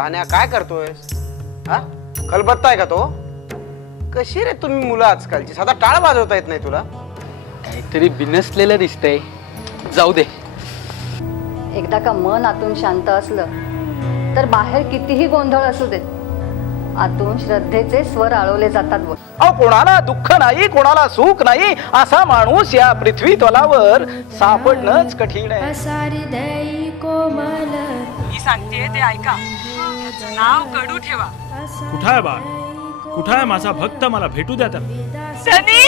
लहान्या काय करतोयस? हा खलबत्ता आहे का तो? कशी रे तुम्ही मुलं आजकालची, साधा टाळ वाजवता येत नाही तुला? काहीतरी बिनसलेलं दिसतंय. जाऊ दे. एकदा का मन आतून शांत असलं तर बाहेर कितीही गोंधळ असू देत, आतून श्रद्धेचे स्वर आळवले जातात बघ. अहो, कोणाला दुःख नाही, कोणाला सुख नाही, असा माणूस या पृथ्वी तलावर सापडणंच कठीण आहे. मी सांगते ते ऐका. याचं नाव कडू ठेवा. कुठं आहे बाळ? कुठं आहे माझा भक्त? मला भेटू द्या त्याला. सनी,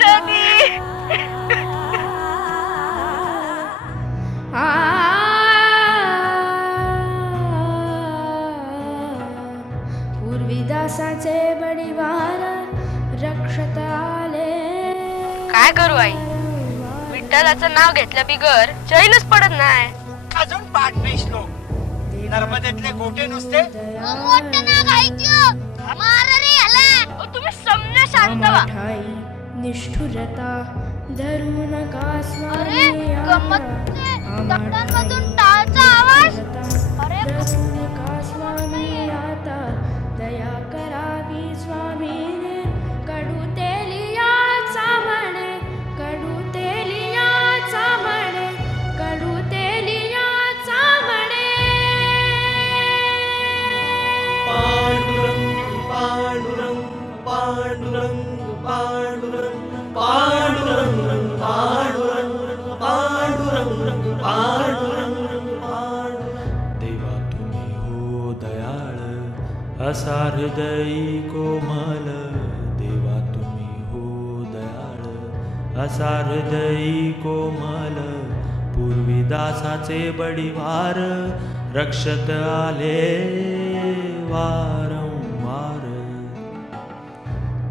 सनी. पूर्वीदासाचे बडिवार रक्षत आले. काय करू आई, विठ्ठलाचं नाव घेतलं बिगर चैनच पडत नाही. अजून पाठ नाही श्लोक. नर्मदेतले गोटे नुसते तुम्ही समजा शांत व्हा. निष्ठुरता धरू नका अरे स्वामी. गंमत दगडांमधून टाळचा आवाज. अरे धरू नका स्वामी आता दया करावी स्वामीने. कडू तेलियाचा म्हणे, कडू तेलियाचा म्हणे, कडू तेलियाचा म्हणे. पांडुरंग पांडुरंग पांडुरंग पांडुरंग पांडुरंग पांडुरंग पांडुरंग पांडुरंग. देवा तुम्ही हो दयाळ असा हृदयी कोमल. देवा तुम्ही हो दयाळ असा हृदयी कोमल. पूर्वी दासाचे बडिवार रक्षत आले वारंवार.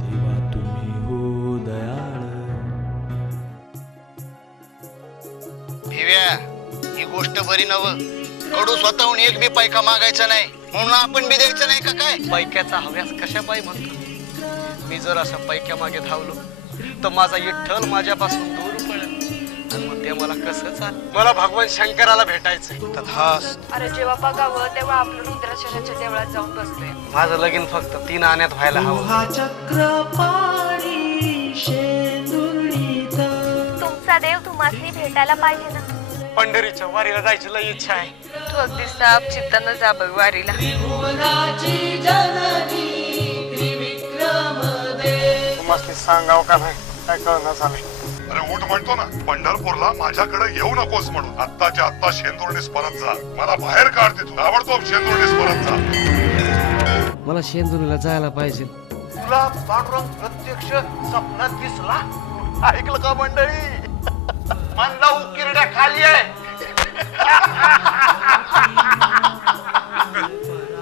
देवा तुम्ही हो दयाळ. भिव्या, ही गोष्ट बरी नव. कडू स्वतःहून एक बी पैका मागायचा नाही म्हणून आपण बी द्यायचं नाही का काय? पैक्याचा हव्यास कशा पायी म्हणतो? मी जर असं पैक्या मागे धावलो तर माझा विठ्ठल माझ्यापासून दूर पडेल आणि मग ते मला कसं चाल. मला भगवान शंकराला भेटायचंय. तथास्तु. अरे जेव्हा बघावं तेव्हा आपलं रुद्राक्षराच्या देवळात जाऊन बसतोय. माझं लगीन फक्त 3 आण्यात व्हायला हवं. तुमचा देव तुम्हाला भेटायला पाहिजे ना. पंढरीच्या वारीला जायची लई इच्छा आहे. तू अगदी साफ चित्तानं जा बघ वारीला. तुम्हाला सांगाव का नाही काय कळना झालंय. अरे उठ म्हणतो ना, पंढरपूरला माझ्याकडे येऊ नकोस म्हणून. आत्ताच्या आत्ता शेंदुर्णीस परत जा. मला बाहेर काढते तू. आवडतो शेंदुर्णीस परत जा. मला शेंदुरीला जायला पाहिजे. तुला पांडुरंग प्रत्यक्ष स्वप्नात दिसला? ऐकलं का मंडळी? मंदा उकिरड्या खाली आहे.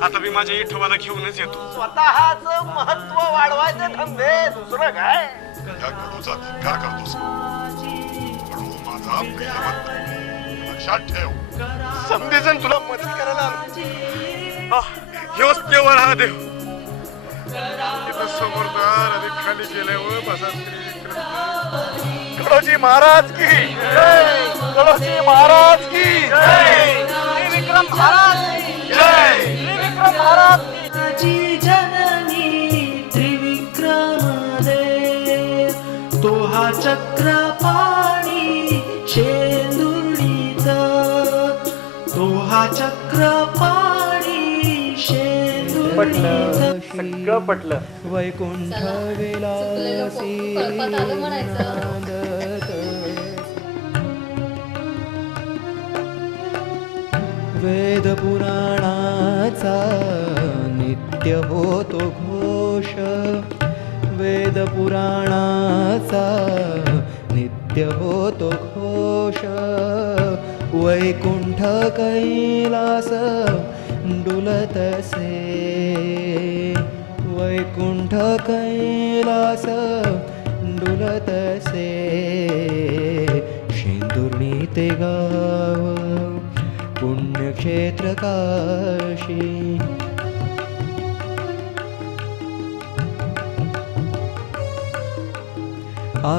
आता मी माझ्या विठोबाला घेऊनच येतो. स्वतःच महत्व वाढवायचे धंदे, दुसरं काय? या कडूचा धिक्कार करतोस. कडू माझा प्रियवंत. लक्षात ठेव. समजेजण तुला मदत करायला आलो. ह्योच केवळ हा देव. इथं समोरदार आणि खाली गेल्यावर बसा. कडोजी महाराज की जय. कडोजी महाराज की जय. विक्रम महाराज की जय. विक्रम महाराज की जननी त्रिविक्रम दे. तो हा चक्रपाणी शेंदुर्णीत. तो हा चक्रपाणी शेंदुर्णीत. सगळं पटलं. वैकुंठ विलासी नांदत. वेद पुराणाचा नित्य होतो घोष. वेद पुराणाचा नित्य होतो घोष. वैकुंठ कैलास डुलतसे. वैकुंठ कैलास डुलतसे. शेंदुर्णी ते गाव पुण्यक्षेत्र काशी. आ